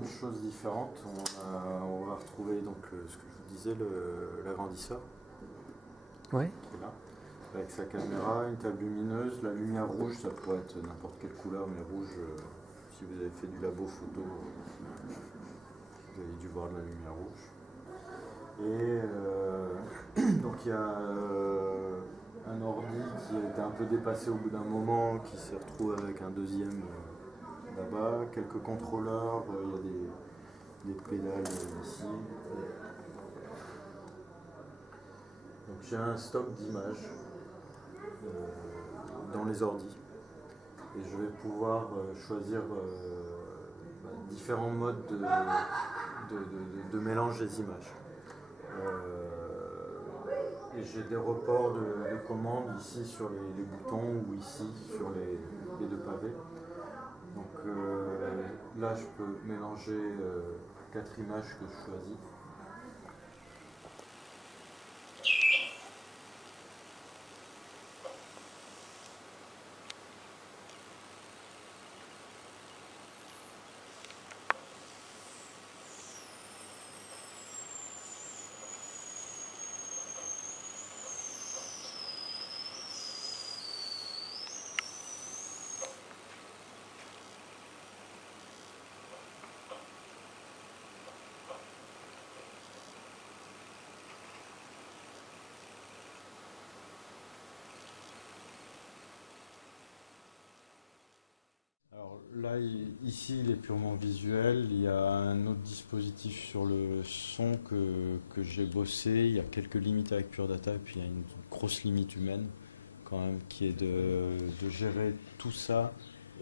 de choses différentes. On va retrouver donc ce que je vous disais, l'agrandisseur Ouais. qui est là, avec sa caméra, une table lumineuse. La lumière rouge, ça pourrait être n'importe quelle couleur, mais rouge, si vous avez fait du labo photo, vous avez dû voir de la lumière rouge. Et donc il y a un ordi qui a été un peu dépassé au bout d'un moment, qui s'est retrouvé avec un deuxième là-bas, quelques contrôleurs, il y a des pédales ici. Donc j'ai un stock d'images dans les ordis et je vais pouvoir choisir différents modes de mélange des images. Et j'ai des reports de commandes ici sur les boutons ou ici sur les deux pavés. Donc là je peux mélanger 4 images que je choisis. Alors là, ici, il est purement visuel. Il y a un autre dispositif sur le son que j'ai bossé. Il y a quelques limites avec Pure Data, et puis il y a une grosse limite humaine quand même, qui est de gérer tout ça.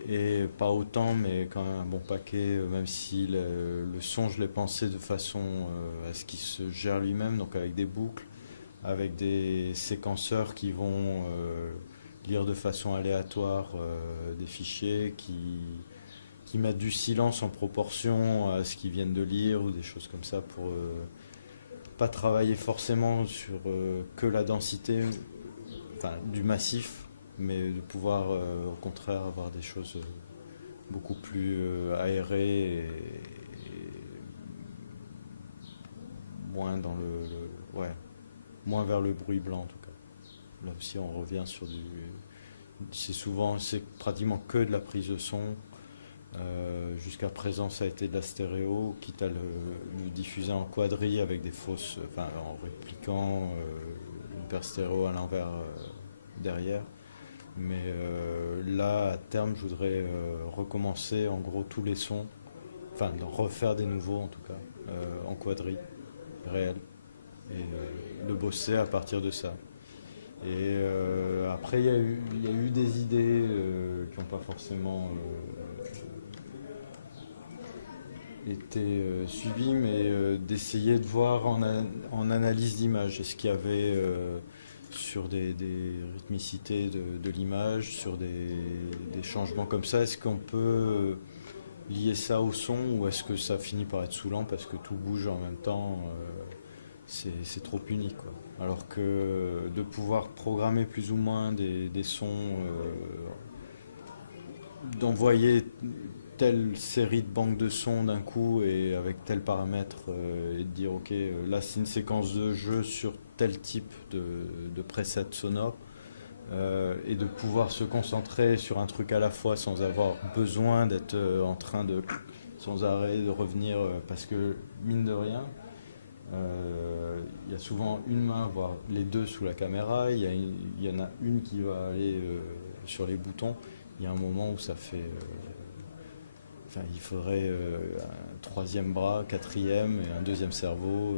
Et pas autant, mais quand même un bon paquet, même si le son, je l'ai pensé de façon à ce qu'il se gère lui-même, donc avec des boucles, avec des séquenceurs qui vont lire de façon aléatoire des fichiers, qui mettent du silence en proportion à ce qu'ils viennent de lire ou des choses comme ça pour pas travailler forcément sur que la densité, enfin, du massif, mais de pouvoir au contraire avoir des choses beaucoup plus aérées et moins dans ouais, moins vers le bruit blanc en tout cas. Là aussi on revient sur c'est pratiquement que de la prise de son. Jusqu'à présent ça a été de la stéréo, quitte à le diffuser en quadri avec des fausses, enfin en répliquant une paire stéréo à l'envers derrière. Mais là, à terme, je voudrais recommencer en gros tous les sons, enfin refaire des nouveaux en tout cas, en quadri, réel, et le bosser à partir de ça. Et après, il y a eu des idées qui n'ont pas forcément été suivies, mais d'essayer de voir en analyse d'image, est-ce qu'il y avait sur des rythmicités de l'image, sur des changements comme ça, est-ce qu'on peut lier ça au son ou est-ce que ça finit par être saoulant parce que tout bouge en même temps, c'est trop unique quoi. Alors que de pouvoir programmer plus ou moins des sons, d'envoyer telle série de banques de sons d'un coup et avec tel paramètre et de dire ok là c'est une séquence de jeu sur tel type de preset sonore et de pouvoir se concentrer sur un truc à la fois sans avoir besoin d'être en train de sans arrêt de revenir parce que mine de rien il y a souvent une main voire les deux sous la caméra, il y en a une qui va aller sur les boutons, il y a un moment où ça fait enfin, il faudrait un troisième bras, quatrième et un deuxième cerveau.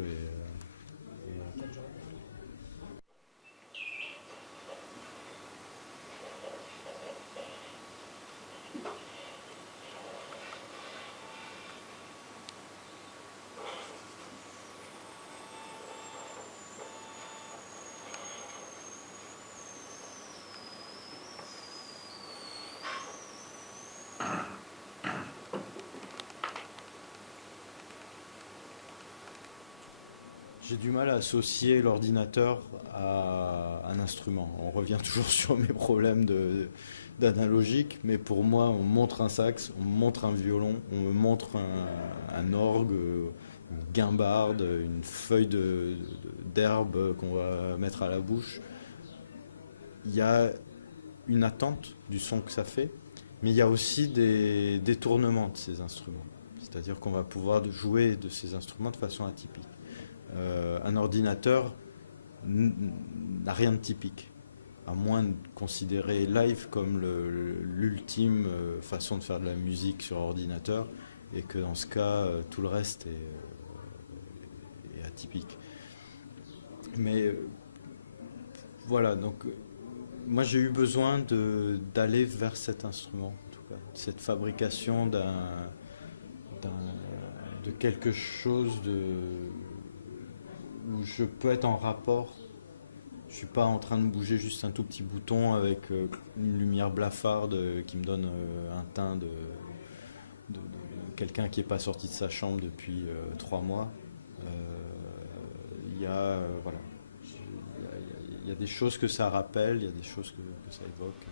J'ai du mal à associer l'ordinateur à un instrument. On revient toujours sur mes problèmes d'analogique, mais pour moi, on montre un sax, on montre un violon, on me montre un orgue, une guimbarde, une feuille d'herbe qu'on va mettre à la bouche. Il y a une attente du son que ça fait, mais il y a aussi des détournements de ces instruments. C'est-à-dire qu'on va pouvoir jouer de ces instruments de façon atypique. Un ordinateur n'a rien de typique, à moins de considérer live comme l'ultime façon de faire de la musique sur ordinateur, et que dans ce cas, tout le reste est atypique. Mais voilà, donc moi j'ai eu besoin d'aller vers cet instrument, en tout cas, cette fabrication de quelque chose où je peux être en rapport. Je suis pas en train de bouger juste un tout petit bouton avec une lumière blafarde qui me donne un teint de quelqu'un qui n'est pas sorti de sa chambre depuis 3 mois. Il y a voilà, il y a des choses que ça rappelle, il y a des choses que ça évoque.